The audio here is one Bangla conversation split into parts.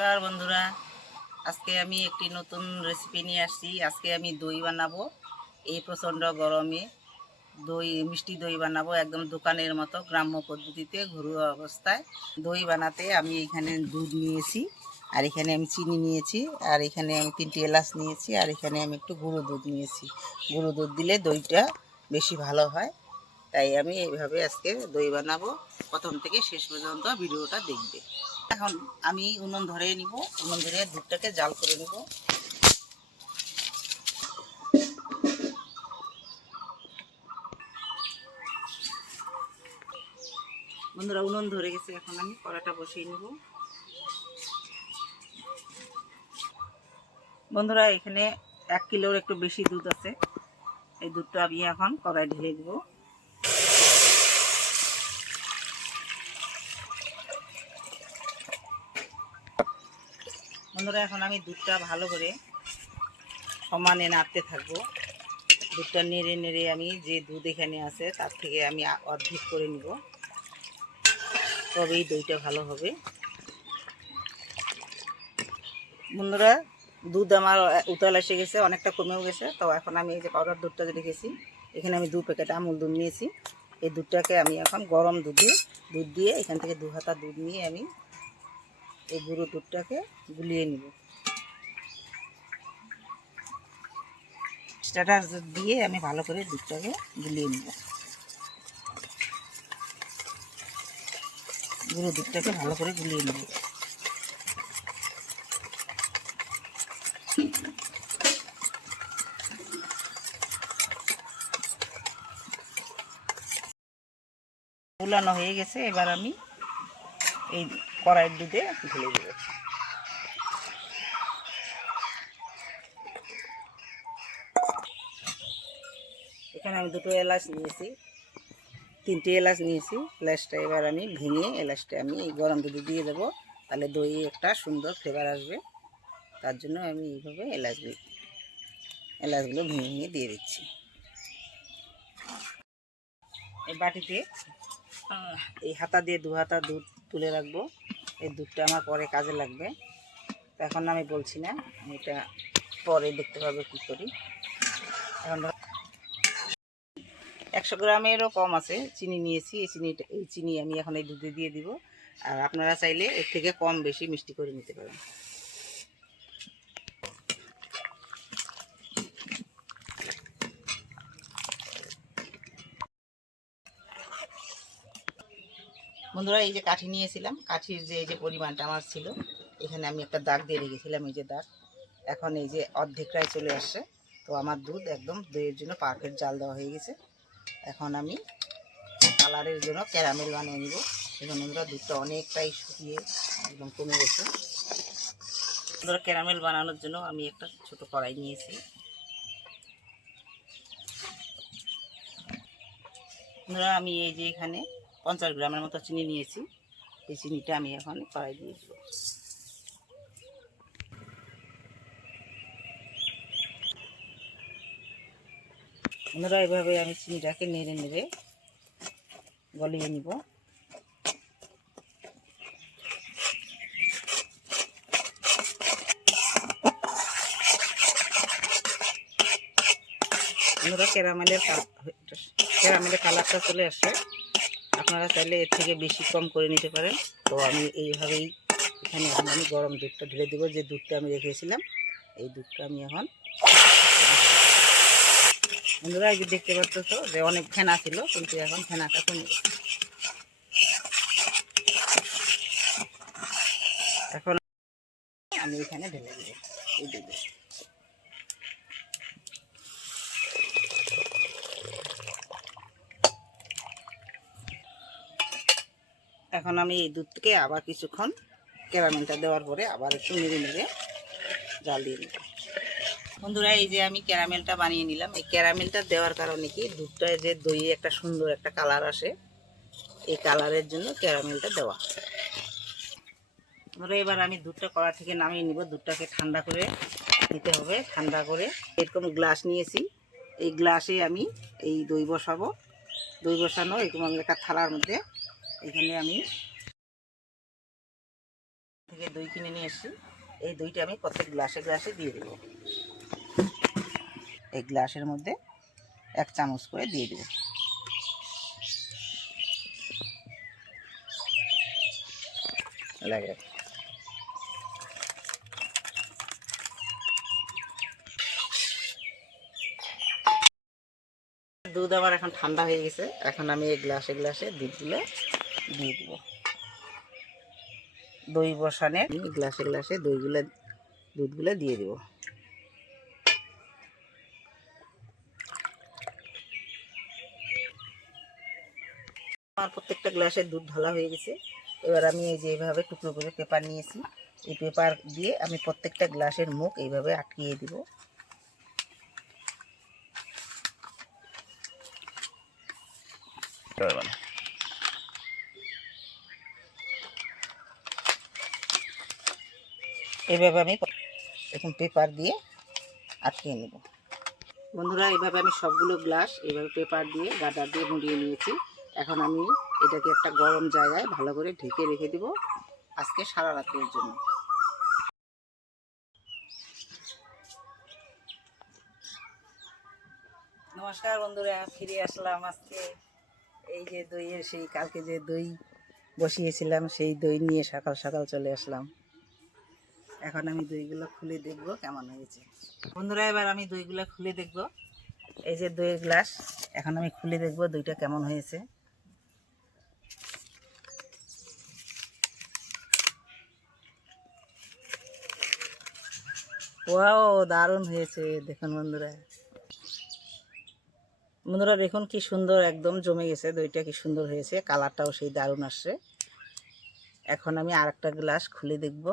নমস্কার বন্ধুরা, আজকে আমি একটি নতুন রেসিপি নিয়ে আসছি। আজকে আমি দই বানাবো। এই প্রচণ্ড গরমে মিষ্টি দই বানাবো, একদম দোকানের মতো গ্রাম্য পদ্ধতিতে ঘরোয়া অবস্থায়। দই বানাতে আমি এখানে দুধ নিয়েছি, আর এখানে আমি চিনি নিয়েছি, আর এখানে আমি 3টি এলাচ নিয়েছি, আর এখানে আমি একটু গুঁড়ো দুধ নিয়েছি। গুঁড়ো দুধ দিলে দইটা বেশি ভালো হয়, তাই আমি এইভাবে আজকে দই বানাবো। প্রথম থেকে শেষ পর্যন্ত ভিডিওটা দেখবে। এখন আমি উনুন ধরে নিব, উনুন ধরে দুধটাকে জাল করে নিব। বন্ধুরা, উনুন ধরে গেছে, এখন আমি কড়াটা বসিয়ে নিব। বন্ধুরা, এখানে 1 কিলোর একটু বেশি দুধ আছে। এই দুধটা আমি এখন কড়াই ঢেলে দিব। বন্ধুরা, এখন আমি দুধটা ভালো করে সমানে নাড়তে থাকবো। দুধটা নেড়ে নেড়ে আমি যে দুধ এখানে আছে তার থেকে আমি অর্ধেক করে নিব, তবেই দইটা ভালো হবে। বন্ধুরা, দুধ আমার উতাল এসে গেছে, অনেকটা কমেও গেছে। তো এখন আমি এই যে পাউডার দুধটা যে রেখেছি, এখানে আমি 2 প্যাকেট আমুল দুধ নিয়েছি। এই দুধটাকে আমি এখন গরম দুধ দিয়ে এখান থেকে 2 হাতা দুধ নিয়ে আমি এই গুঁড়ো দুধটাকে গুলিয়ে নিব। স্টার্টার দিয়ে আমি ভালো করে দুধটাকে গুলিয়ে নিব। গুঁড়ো দুধটাকে ভালো করে গুলিয়ে নিব। গুলানো হয়ে গেছে, এবার আমি এই কড়াইয়ের দুধে ঢেলে দেব। এখানে আমি 2টো এলাচ নিয়েছি, 3টে এলাচ নিয়েছি। এলাচটা এবার আমি ভেঙে এলাচটা আমি এই গরম দুধে দিয়ে দেবো, তাহলে দই একটা সুন্দর ফ্লেভার আসবে। তার জন্য আমি এইভাবে এলাচগুলো ভেঙে ভেঙে দিয়ে দিচ্ছি। এই বাটিতে এই হাতা দিয়ে 2 হাতা দুধ তুলে রাখবো। এই দুধটা আমার পরে কাজে লাগবে, তো এখন আমি বলছি না, এটা পরে দেখতে পাবো কী করি। এখন 100 গ্রামেরও কম আছে চিনি নিয়েছি। এই চিনি আমি এখন এই দুধে দিয়ে দিব, আর আপনারা চাইলে এর থেকে কম বেশি মিষ্টি করে নিতে পারেন। বন্ধুরা, এই যে কাঠি নিয়েছিলাম, কাঠির যে এই যে পরিমাণটা আমার ছিল, এখানে আমি একটা দাগ দিয়ে রেখেছিলাম, এই যে দাগ। এখন এই যে অর্ধেকটাই চলে আসছে। তো আমার দুধ একদম দইয়ের জন্য পারফেক্ট জাল দেওয়া হয়ে গেছে। এখন আমি কালারের জন্য ক্যারামেল বানিয়ে নিব। এখন বন্ধুরা, দুধটা অনেকটাই শুকিয়ে একদম কমে গেছে। বন্ধুরা, ক্যারামেল বানানোর জন্য আমি একটা ছোট কড়াই নিয়েছি। বন্ধুরা, আমি এই যে এখানে 50 গ্রামের মতো চিনি নিয়েছি। এই চিনিটা আমি এখন কড়াই দিয়ে দেবো। বন্ধুরা, এভাবে আমি চিনিটাকে নেড়ে নেড়ে গলিয়ে নিব। বন্ধুরা, ক্যারামেলের কালারটা চলে আসছে। আপনারা চাইলে এর থেকে বেশি কম করে নিতে পারেন। তো আমি এইভাবেই এখানে এখন আমি গরম দুধটা ঢেলে দেবো। যে দুধটা আমি রেখেছিলাম, এই দুধটা আমি এখন, বন্ধুরা, এই যে দেখতে পাচ্ছ যে অনেক ফেনা ছিল, কিন্তু এখন ফেনাটা কমে গেছে। এখন আমি এখানে ঢেলে দেবো এই দুধে। এখন আমি এই দুধকে আবার কিছুক্ষণ ক্যারামেলটা দেওয়ার পরে আবার একটু নেড়ে নেড়ে জাল দিয়ে নেব। বন্ধুরা, এই যে আমি ক্যারামেলটা বানিয়ে নিলাম। এই ক্যারামেলটা দেওয়ার কারণে কি, দুধটা যে দইয়ে একটা সুন্দর একটা কালার আসে, এই কালারের জন্য ক্যারামেলটা দেওয়া। ধরো, এবার আমি দুধটা কড়া থেকে নামিয়ে নিব। দুধটাকে ঠান্ডা করে নিতে হবে। ঠান্ডা করে এরকম গ্লাস নিয়েছি, এই গ্লাসে আমি এই দই বসাবো। দই বসানো এরকম আমি একটা থালার মধ্যে, এখানে আমি থেকে দই কিনে নিয়ে এসেছি, এই দইটা আমি প্রত্যেক গ্লাসে গ্লাসে দিয়ে দেবো। এই গ্লাসের মধ্যে 1 চামচ করে দিয়ে দেবো। লাগে দুধ আমার এখন ঠান্ডা হয়ে গেছে, এখন আমি এই গ্লাসে গ্লাসে দুধগুলো দিয়ে দেবো। দই বসানে গ্লাসে গ্লাসে দুধগুলো দিয়ে দেবো। আমার প্রত্যেকটা গ্লাসে দুধ ঢালা হয়ে গেছে। এবার আমি এই যে এইভাবে টুকরো করে পেপার নিয়েছি, এই পেপার দিয়ে আমি প্রত্যেকটা গ্লাসের মুখ এইভাবে আটকিয়ে দিব। এইভাবে আমি এখন পেপার দিয়ে আটকিয়ে নেব। বন্ধুরা, এইভাবে আমি সবগুলো গ্লাস এইভাবে পেপার দিয়ে গার্ডার দিয়ে মুড়িয়ে নিয়েছি। এখন আমি এটাকে একটা গরম জায়গায় ভালো করে ঢেকে রেখে দেব আজকে সারা রাতের জন্য। নমস্কার বন্ধুরা, ফিরে আসলাম আজকে। এই যে দইয়ের সেই কালকে যে দই বসিয়েছিলাম সেই দই নিয়ে সকাল সকাল চলে আসলাম। এখন আমি দইগুলো খুলে দেখব কেমন হয়েছে। বন্ধুরা, এবার আমি দইগুলো খুলে দেখব। এই যে দইয়ের গ্লাস, এখন আমি খুলে দেখব দইটা কেমন হয়েছে। ওয়াও, দারুণ হয়েছে। দেখুন বন্ধুরা, দেখুন কি সুন্দর একদম জমে গেছে দইটা, কি সুন্দর হয়েছে, কালারটাও সেই দারুণ আসছে। এখন আমি আরেকটা গ্লাস খুলে দেখব,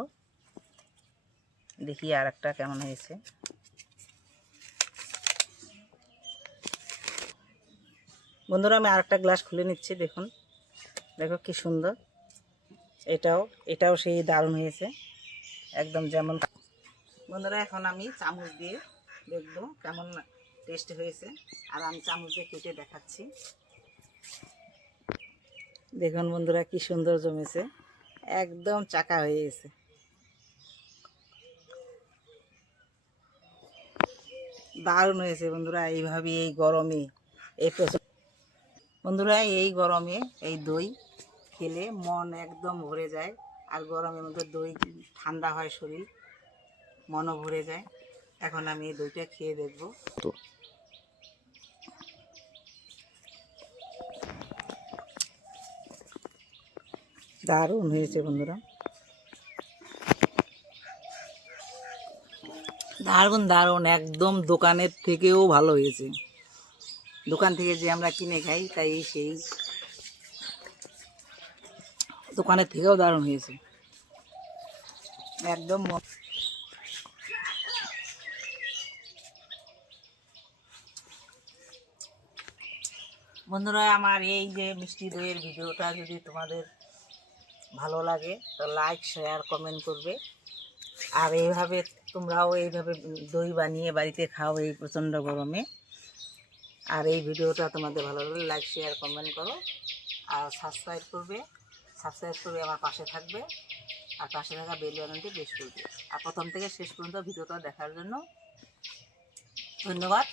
দেখি আরেকটা কেমন হয়েছে। বন্ধুরা, আমি আরেকটা গ্লাস খুলে নিচ্ছি। দেখুন, দেখো কি সুন্দর, এটাও সেই দারুণ হয়েছে একদম যেমন। বন্ধুরা, এখন আমি চামচ দিয়ে দেখবো কেমন টেস্ট হয়েছে, আর আমি চামচ দিয়ে কেটে দেখাচ্ছি। দেখুন বন্ধুরা, কি সুন্দর জমেছে, একদম চাকা হয়ে গেছে। দারুণ হয়েছে বন্ধুরা। এইভাবে এই গরমে বন্ধুরা, এই গরমে এই দই খেলে মন একদম ভরে যায়। আর গরমের মধ্যে দই ঠান্ডা হয় শরীর, মনও ভরে যায়। এখন আমি এই দইটা খেয়ে দেখব। দারুণ হয়েছে বন্ধুরা, দারুণ দারুণ, একদম দোকানের থেকেও ভালো হয়েছে। দোকান থেকে যে আমরা কিনে খাই তাই সেই দোকানের থেকেও দারুণ হয়েছে একদম। বন্ধুরা, আমার এই যে মিষ্টি দইয়ের ভিডিওটা যদি তোমাদের ভালো লাগে তো লাইক শেয়ার কমেন্ট করবে। আর এইভাবে তোমরাও এইভাবে দই বানিয়ে বাড়িতে খাও এই প্রচণ্ড গরমে। আর এই ভিডিওটা তোমাদের ভালো লাগলে লাইক শেয়ার কমেন্ট করো, আর সাবস্ক্রাইব করবে আমার পাশে থাকবে, আর পাশে থাকা বেল বাটনটি প্রেস করবে। আর প্রথম থেকে শেষ পর্যন্ত ভিডিওটা দেখার জন্য ধন্যবাদ।